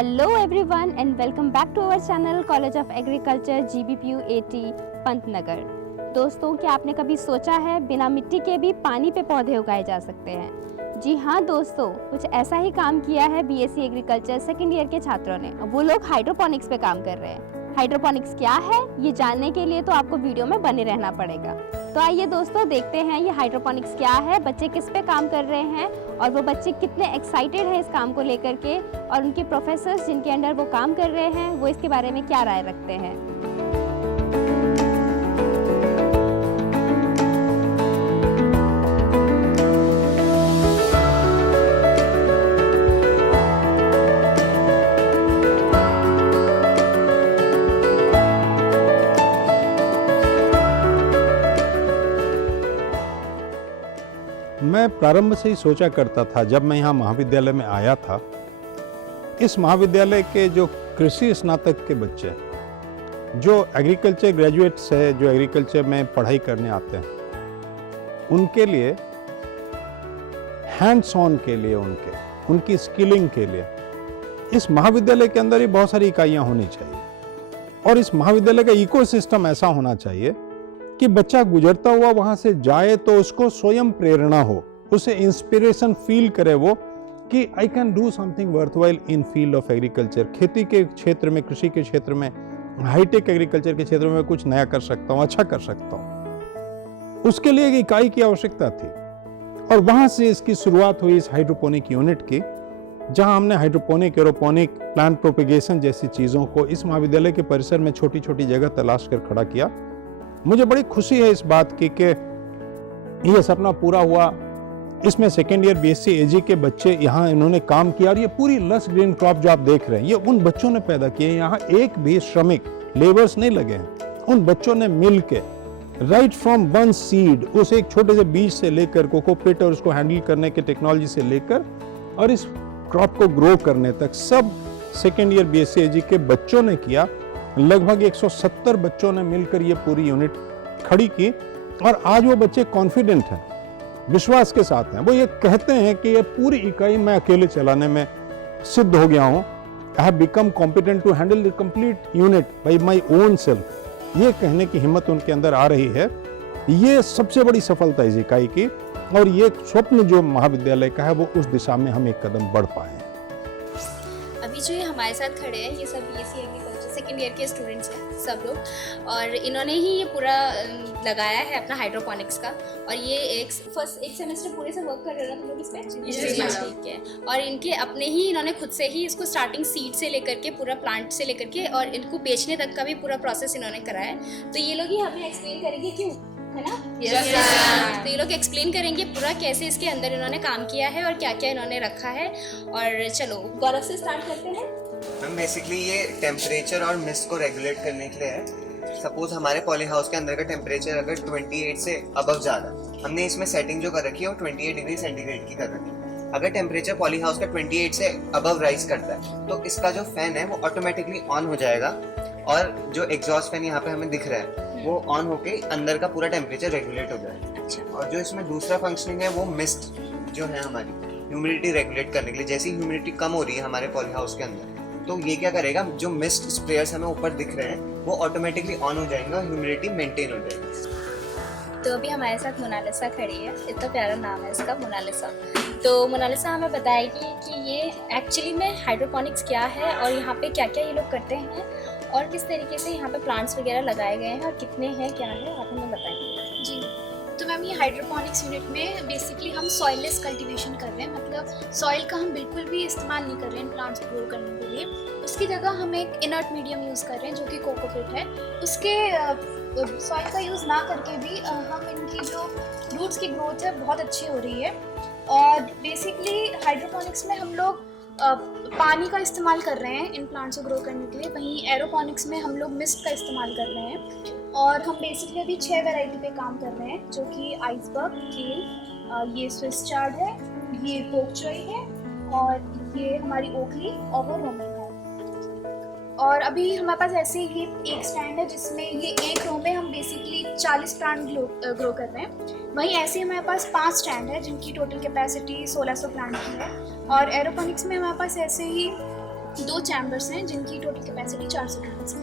Hello everyone and welcome back to our channel college of agriculture GBPU 80 Pantnagar. दोस्तों, क्या आपने कभी सोचा है बिना मिट्टी के भी पानी पे पौधे उगाए जा सकते हैं? जी हाँ दोस्तों, कुछ ऐसा ही काम किया है BSc एग्रीकल्चर सेकेंड ईयर के छात्रों ने। वो लोग हाइड्रोपोनिक्स पे काम कर रहे हैं। हाइड्रोपोनिक्स क्या है ये जानने के लिए तो आपको वीडियो में बने रहना पड़ेगा। तो आइए दोस्तों देखते हैं ये हाइड्रोपोनिक्स क्या है, बच्चे किस पे काम कर रहे हैं और वो बच्चे कितने एक्साइटेड हैं इस काम को लेकर के, और उनके प्रोफेसर्स जिनके अंडर वो काम कर रहे हैं वो इसके बारे में क्या राय रखते हैं। मैं प्रारंभ से ही सोचा करता था, जब मैं यहाँ महाविद्यालय में आया था, इस महाविद्यालय के जो कृषि स्नातक के बच्चे, जो एग्रीकल्चर ग्रेजुएट्स है, जो एग्रीकल्चर में पढ़ाई करने आते हैं, उनके लिए हैंड्स ऑन के लिए, उनकी स्किलिंग के लिए इस महाविद्यालय के अंदर ही बहुत सारी इकाइयाँ होनी चाहिए। और इस महाविद्यालय का इकोसिस्टम ऐसा होना चाहिए कि बच्चा गुजरता हुआ वहां से जाए तो उसको स्वयं प्रेरणा हो, उसे इंस्पिरेशन फील करे वो कि I can do something worthwhile in field of agriculture. खेती के क्षेत्र में, कृषि के क्षेत्र में, हाईटेक एग्रीकल्चर के क्षेत्र में कुछ नया कर सकता हूँ, अच्छा कर सकता हूँ। उसके लिए एक इकाई की आवश्यकता थी और वहां से इसकी शुरुआत हुई, इस हाइड्रोपोनिक यूनिट की, जहां हमने हाइड्रोपोनिक, एरोपोनिक, प्लांट प्रोपेगेशन जैसी चीजों को इस महाविद्यालय के परिसर में छोटी छोटी जगह तलाश कर खड़ा किया। मुझे बड़ी खुशी है इस बात की कि यह सपना पूरा हुआ। इसमें सेकेंड ईयर BSc AG के बच्चे यहाँ इन्होंने काम किया और ये पूरी लस ग्रीन क्रॉप जो आप देख रहे हैं ये उन बच्चों ने पैदा किए। यहाँ एक भी श्रमिक लेबर्स नहीं लगे हैं, उन बच्चों ने मिल के राइट फ्रॉम वन सीड, उस एक छोटे से बीज से लेकर कोकोपीट और उसको हैंडल करने के टेक्नोलॉजी से लेकर और इस क्रॉप को ग्रो करने तक सब सेकेंड ईयर BSc AG के बच्चों ने किया। लगभग 170 बच्चों ने मिलकर ये पूरी यूनिट खड़ी की और आज वो बच्चे कॉन्फिडेंट हैं, विश्वास के साथ हैं। वो ये कहते हैं कि ये पूरी इकाई मैं अकेले चलाने में सिद्ध हो गया हूं। I have become competent to handle the complete unit by my own self. ये कहने की हिम्मत उनके अंदर आ रही है। ये सबसे बड़ी सफलता इस इकाई की, और ये स्वप्न जो महाविद्यालय का है वो उस दिशा में हम एक कदम बढ़ पाए हैं। अभी जो ये हमारे साथ खड़े हैं ये सब BSc एग्रीकल्चर सेकेंड ईयर के स्टूडेंट्स हैं सब लोग, और इन्होंने ही ये पूरा लगाया है अपना हाइड्रोपोनिक्स का। और ये एक सेमेस्टर पूरे से वर्क कर रहे हैं तुम लोग इस पे, ठीक है। और इनके अपने ही इन्होंने खुद से ही इसको स्टार्टिंग सीड से लेकर के पूरा प्लांट से लेकर के और इनको बेचने तक का भी पूरा प्रोसेस इन्होंने कराया है। तो ये लोग ही हमें एक्सप्लेन करेंगे क्यों, है ना? तो ये लोग एक्सप्लेन करेंगे पूरा कैसे इसके अंदर इन्होंने काम किया है और क्या क्या इन्होंने रखा है। और चलो गौरव से स्टार्ट करते हैं। मैम बेसिकली ये टेम्परेचर और मिस्ट को रेगुलेट करने के लिए है। सपोज हमारे पॉली हाउस के अंदर का टेम्परेचर अगर 28 से अबव ज़्यादा, हमने इसमें सेटिंग जो कर रखी है वो 28 डिग्री सेंटीग्रेड की कर रखी है। अगर टेम्परेचर पॉली हाउस का 28 से अबव राइज करता है तो इसका जो फैन है वो ऑटोमेटिकली ऑन हो जाएगा, और जो एग्जॉस्ट फैन यहाँ पे हमें दिख रहा है वो ऑन होके अंदर का पूरा टेम्परेचर रेगुलेट हो जाएगा। अच्छा। और जो इसमें दूसरा फंक्शनिंग है वो मिस्ट जो है हमारी ह्यूमिडिटी रेगुलेट करने के लिए। जैसी ह्यूमिडिटी कम हो रही है हमारे पॉली हाउस के अंदर तो ये क्या करेगा, जो मिस्ट स्प्रेयर्स हमें ऊपर दिख रहे हैं वो ऑटोमेटिकली ऑन हो जाएंगे और ह्यूमिडिटी मेंटेन हो जाएगी। तो अभी हमारे साथ मोनालिसा खड़ी है, इतना प्यारा नाम है इसका, मोनालिसा। तो मोनालिसा हमें बताएगी कि ये एक्चुअली में हाइड्रोपोनिक्स क्या है और यहाँ पे क्या क्या ये लोग करते हैं और किस तरीके से यहाँ पे प्लांट्स वगैरह लगाए गए हैं और कितने हैं, क्या है, आप हमें बताएंगे। जी, तो मैम ये हाइड्रोपोनिक्स यूनिट में बेसिकली हम सॉइललेस कल्टीवेशन कर रहे हैं, मतलब सॉइल का हम बिल्कुल भी इस्तेमाल नहीं कर रहे हैं प्लांट्स ग्रो करने के लिए। उसकी जगह हम एक इनर्ट मीडियम यूज़ कर रहे हैं जो कि कोकोपीट है। उसके सॉइल का यूज़ ना करके भी हम इनकी जो रूट्स की ग्रोथ है बहुत अच्छी हो रही है। और बेसिकली हाइड्रोपोनिक्स में हम लोग पानी का इस्तेमाल कर रहे हैं इन प्लांट्स को ग्रो करने के लिए, वहीं एरोपोनिक्स में हम लोग मिस्ट का इस्तेमाल कर रहे हैं। और हम बेसिकली अभी 6 वैरायटी पे काम कर रहे हैं, जो कि आइसबर्ग, केल, ये स्विस चार्ड है, ये पोकचॉय है और ये हमारी ओखली और वो रोमन है। और अभी हमारे पास ऐसे ही एक स्टैंड है जिसमें ये एक रो में हम बेसिकली 40 प्लांट ग्रो कर रहे हैं। वहीं ऐसे हमारे पास 5 स्टैंड है जिनकी टोटल कैपेसिटी 1600 प्लांट की है। और एरोपोनिक्स में हमारे पास ऐसे ही 2 चैम्बर्स हैं जिनकी टोटल कैपेसिटी 400 गैलन्स है।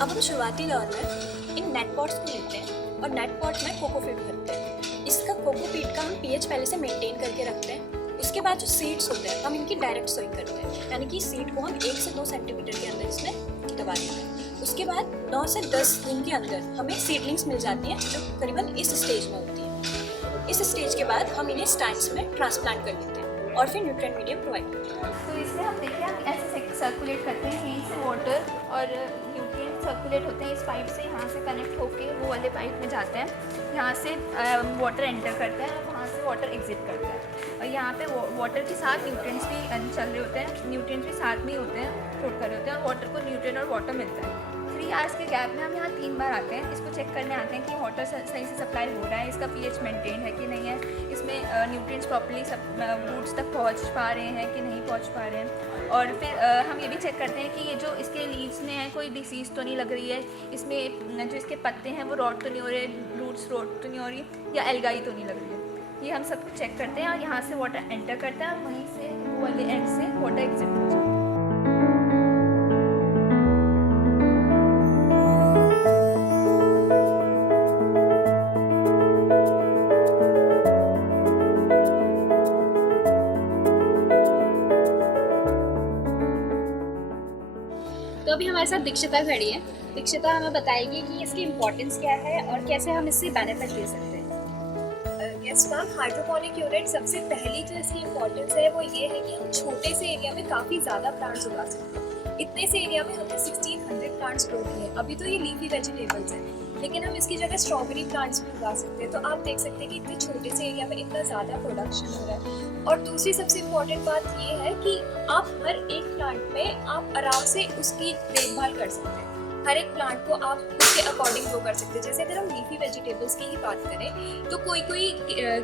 अब हम शुरुआती दौर में इन नेट पॉट्स को लेते हैं और नेट पॉट में कोकोपीट भरते हैं। इसका कोकोपीट का हम पीएच पहले से मेंटेन करके रखते हैं। उसके बाद जो सीड्स होते हैं हम इनकी डायरेक्ट सोइंग करते हैं, यानी कि सीड को हम 1 से 2 सेंटीमीटर के अंदर इसमें दबा देते हैं। उसके बाद 9 से 10 दिन के अंदर हमें सीडलिंग्स मिल जाती हैं जो करीबन इस स्टेज में होती हैं। इस स्टेज के बाद हम इन्हें स्टैंड्स में ट्रांसप्लांट कर देते हैं और फिर न्यूट्रिएंट मीडियम प्रोवाइड करते हैं। तो इसमें हम देखिए हम ऐसे सर्कुलेट करते हैं, यहीं से वाटर और न्यूट्रिएंट सर्कुलेट होते हैं इस पाइप से, यहाँ से कनेक्ट होके वो वाले पाइप में जाते हैं, यहाँ से वाटर एंटर करता है और वहाँ से वाटर एग्जिट करता है। और यहाँ पे वाटर के साथ न्यूट्रिएंट्स भी चल रहे होते हैं, न्यूट्रिएंट्स भी साथ में ही होते हैं, छोड़ कर रहे होते हैं और वाटर को न्यूट्रिएंट और वाटर मिलता है। 3 आवर्स के गैप में हम यहाँ 3 बार आते हैं, इसको चेक करने आते हैं कि वाटर सही से सप्लाई हो रहा है, इसका पीएच मेंटेन है कि नहीं है, इसमें न्यूट्रिएंट्स प्रॉपर्ली रूट्स तक पहुँच पा रहे हैं कि नहीं पहुँच पा रहे हैं। और फिर हम ये भी चेक करते हैं कि ये जो इसके लीव्स में है कोई डिसीज़ तो नहीं लग रही है, इसमें जो इसके पत्ते हैं वो रॉट तो नहीं हो रहे, रूट्स रॉट तो नहीं हो रही या एल्गाई तो नहीं लग रही है। ये हम सब कुछ चेक करते हैं और यहाँ से वाटर एंटर करता है और वहीं से वो वाले एंड से वाटर एग्जिट हो जाता है। तो अभी हमारे साथ दीक्षिता खड़ी है। दीक्षिता हमें बताएगी कि इसकी इम्पोर्टेंस क्या है और कैसे हम इससे बेनिफिट ले सकते हैं। यस मैम, हाइड्रोपोनिक यूनिट सबसे पहली जो इसकी इम्पोर्टेंस है वो ये है कि हम छोटे से एरिया में काफ़ी ज़्यादा प्लांट्स उगा सकते हैं। इतने से एरिया में हमने 1600 प्लांट्स ग्रो किए। अभी तो ये लीफी वेजिटेबल्स हैं, लेकिन हम इसकी जगह स्ट्रॉबेरी प्लांट्स भी उगा सकते हैं। तो आप देख सकते हैं कि इतने छोटे से एरिया में इतना ज़्यादा प्रोडक्शन हो रहा है। और दूसरी सबसे इम्पोर्टेंट बात ये है कि आप हर एक प्लांट में आप आराम से उसकी देखभाल कर सकते हैं। हर एक प्लांट को आप उसके अकॉर्डिंग ग्रो कर सकते हैं। जैसे अगर हम लीफी वेजिटेबल्स की ही बात करें तो कोई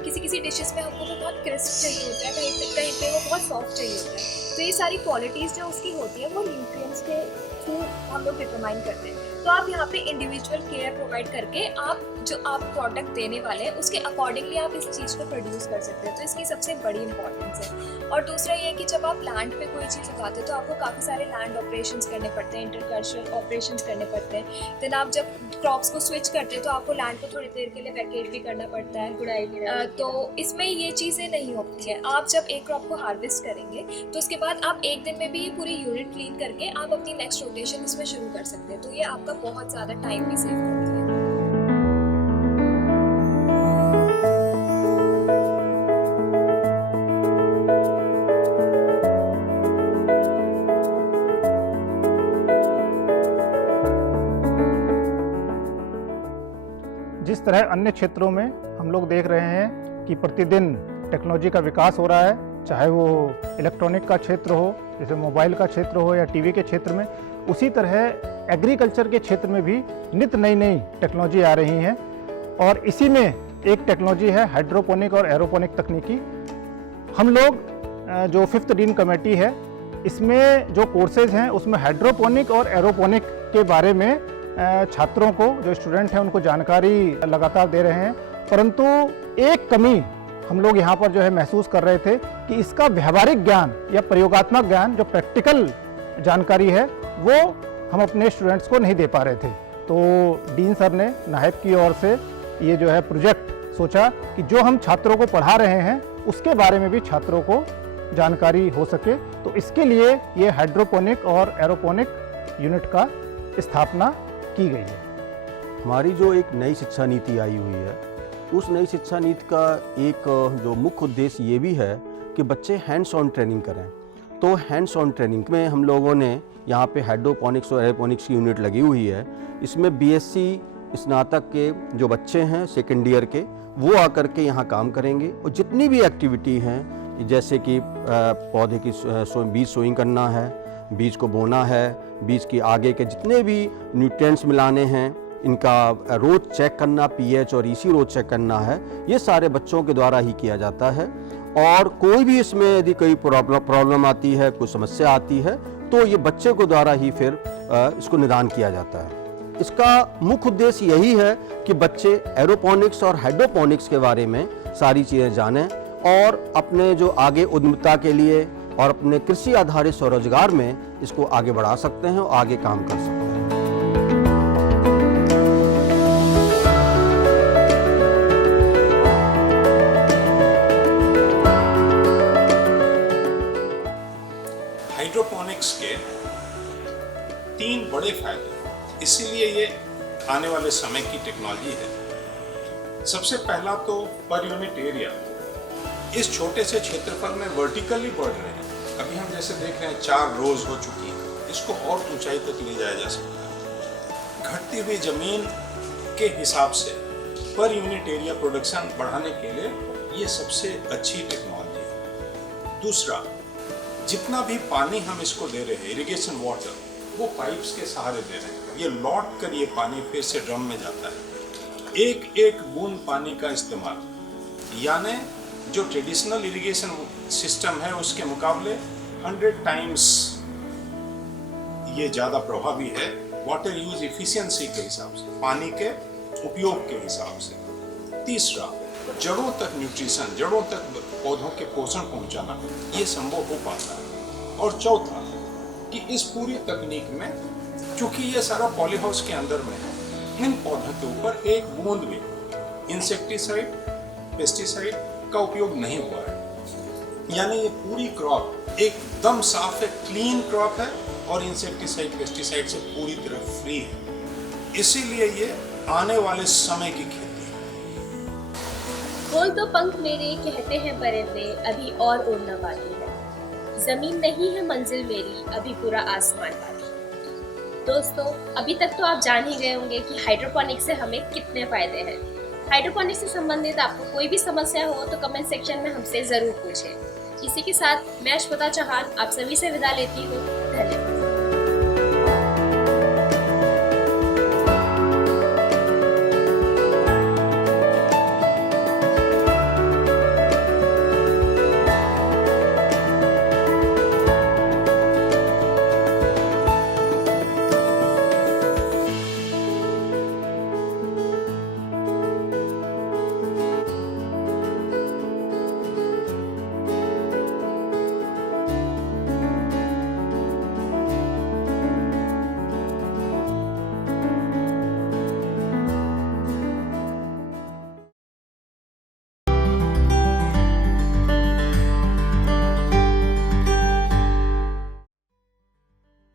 किसी डिशेस में हमको वो बहुत क्रिस्प चाहिए होता है, कहीं पे वो बहुत सॉफ्ट चाहिए होता है। तो ये सारी क्वालिटीज़ जो उसकी होती है वो न्यूट्रिएंट्स के थ्रू हम लोग डिटरमाइन करते हैं। तो आप यहाँ पे इंडिविजुअल केयर प्रोवाइड करके आप जो आप प्रोडक्ट देने वाले हैं उसके अकॉर्डिंगली आप इस चीज़ को प्रोड्यूस कर सकते हैं। तो इसकी सबसे बड़ी इंपॉर्टेंस है। और दूसरा ये है कि जब आप लैंड पे कोई चीज़ उगाते हैं तो आपको काफ़ी सारे लैंड ऑपरेशंस करने पड़ते हैं, इंटरकल्चरल ऑपरेशंस करने पड़ते हैं। देन आप जब क्रॉप्स को स्विच करते हैं तो आपको लैंड को थोड़ी देर के लिए वैकेट भी करना पड़ता है, गुड़ाई। तो इसमें ये चीज़ें नहीं होती है। आप जब एक क्रॉप को हार्वेस्ट करेंगे तो उसके बाद आप एक दिन में भी ये पूरी यूनिट क्लीन करके आप अपनी नेक्स्ट रोटेशन इसमें शुरू कर सकते हैं। तो ये आपका बहुत ज़्यादा टाइम भी सेव करती है। जिस तरह अन्य क्षेत्रों में हम लोग देख रहे हैं कि प्रतिदिन टेक्नोलॉजी का विकास हो रहा है, चाहे वो इलेक्ट्रॉनिक का क्षेत्र हो, जैसे मोबाइल का क्षेत्र हो या टीवी के क्षेत्र में, उसी तरह एग्रीकल्चर के क्षेत्र में भी नित नई टेक्नोलॉजी आ रही हैं। और इसी में एक टेक्नोलॉजी है हाइड्रोपोनिक और एरोपोनिक तकनीकी। हम लोग जो 5th डीन कमेटी है, इसमें जो कोर्सेज हैं उसमें हाइड्रोपोनिक और एरोपोनिक के बारे में छात्रों को, जो स्टूडेंट हैं, उनको जानकारी लगातार दे रहे हैं। परंतु एक कमी हम लोग यहाँ पर जो है महसूस कर रहे थे कि इसका व्यावहारिक ज्ञान या प्रयोगात्मक ज्ञान, जो प्रैक्टिकल जानकारी है, वो हम अपने स्टूडेंट्स को नहीं दे पा रहे थे। तो डीन सर ने नायब की ओर से ये जो है प्रोजेक्ट सोचा कि जो हम छात्रों को पढ़ा रहे हैं उसके बारे में भी छात्रों को जानकारी हो सके। तो इसके लिए ये हाइड्रोपोनिक और एरोपोनिक यूनिट का स्थापना की गई है। हमारी जो एक नई शिक्षा नीति आई हुई है, उस नई शिक्षा नीति का एक जो मुख्य उद्देश्य ये भी है कि बच्चे हैंड्स ऑन ट्रेनिंग करें। तो हैंड्स ऑन ट्रेनिंग में हम लोगों ने यहाँ पे हाइड्रोपोनिक्स और एरोपोनिक्स की यूनिट लगी हुई है। इसमें बीएससी स्नातक के जो बच्चे हैं सेकेंड ईयर के, वो आकर के यहाँ काम करेंगे और जितनी भी एक्टिविटी हैं, जैसे कि पौधे की बीज सोइंग करना है, बीज को बोना है, बीज की आगे के जितने भी न्यूट्रिएंट्स मिलाने हैं, इनका रोज चेक करना, पीएच और ईसी रोज चेक करना है, ये सारे बच्चों के द्वारा ही किया जाता है। और कोई भी इसमें यदि कोई प्रॉब्लम आती है, कोई समस्या आती है, तो ये बच्चे को द्वारा ही फिर इसको निदान किया जाता है। इसका मुख्य उद्देश्य यही है कि बच्चे एरोपोनिक्स और हाइड्रोपोनिक्स के बारे में सारी चीज़ें जानें और अपने जो आगे उद्यमिता के लिए और अपने कृषि आधारित स्वरोजगार में इसको आगे बढ़ा सकते हैं और आगे काम कर सकते हैं। हाइड्रोपोनिक्स के 3 बड़े फायदे, इसीलिए ये आने वाले समय की टेक्नोलॉजी है। सबसे पहला तो पर यूनिट एरिया, इस छोटे से क्षेत्रफल में वर्टिकली बढ़ रहे हैं। अभी हम जैसे देख रहे हैं 4 रोज हो चुकी है, इसको और ऊंचाई तक ले जाया जा सकता है। घटती हुई जमीन के हिसाब से पर यूनिट एरिया प्रोडक्शन बढ़ाने के लिए ये सबसे अच्छी टेक्नोलॉजी है। दूसरा, जितना भी पानी हम इसको दे रहे हैं इरिगेशन वाटर, वो पाइप्स के सहारे दे रहे हैं। ये लौट कर ये पानी फिर से ड्रम में जाता है। एक एक बूंद पानी का इस्तेमाल, यानी जो ट्रेडिशनल इरिगेशन सिस्टम है उसके मुकाबले 100 टाइम्स ये ज़्यादा प्रभावी है वाटर यूज इफिशिएंसी के हिसाब से, पानी के उपयोग के हिसाब से। तीसरा, जड़ों तक न्यूट्रिशन, जड़ों तक पौधों के पोषण पहुंचाना, ये संभव हो पाता है। और चौथा कि इस पूरी तकनीक में, चूंकि ये सारा पॉलीहाउस के अंदर में है, इन पौधों के ऊपर एक बूंद भी इंसेक्टिसाइड, पेस्टिसाइड का उपयोग नहीं हुआ है। यानी ये पूरी क्रॉप एकदम साफ है, क्लीन क्रॉप है और इंसेक्टिसाइड, पेस्टिसाइड से पूरी तरह फ्री है। इसीलिए ये आने वाले समय की खेती। खोल दो पंख मेरे, कहते हैं परिंदे, अभी और उड़ना बाकी है। जमीन नहीं है मंजिल मेरी, अभी पूरा आसमान बाकी है। दोस्तों, अभी तक तो आप जान ही गए होंगे कि हाइड्रोपोनिक्स से हमें कितने फायदे हैं। हाइड्रोपोनिक्स से संबंधित आपको कोई भी समस्या हो तो कमेंट सेक्शन में हमसे ज़रूर पूछें। इसी के साथ मैं अश्वता चौहान आप सभी से विदा लेती हूँ। धन्यवाद।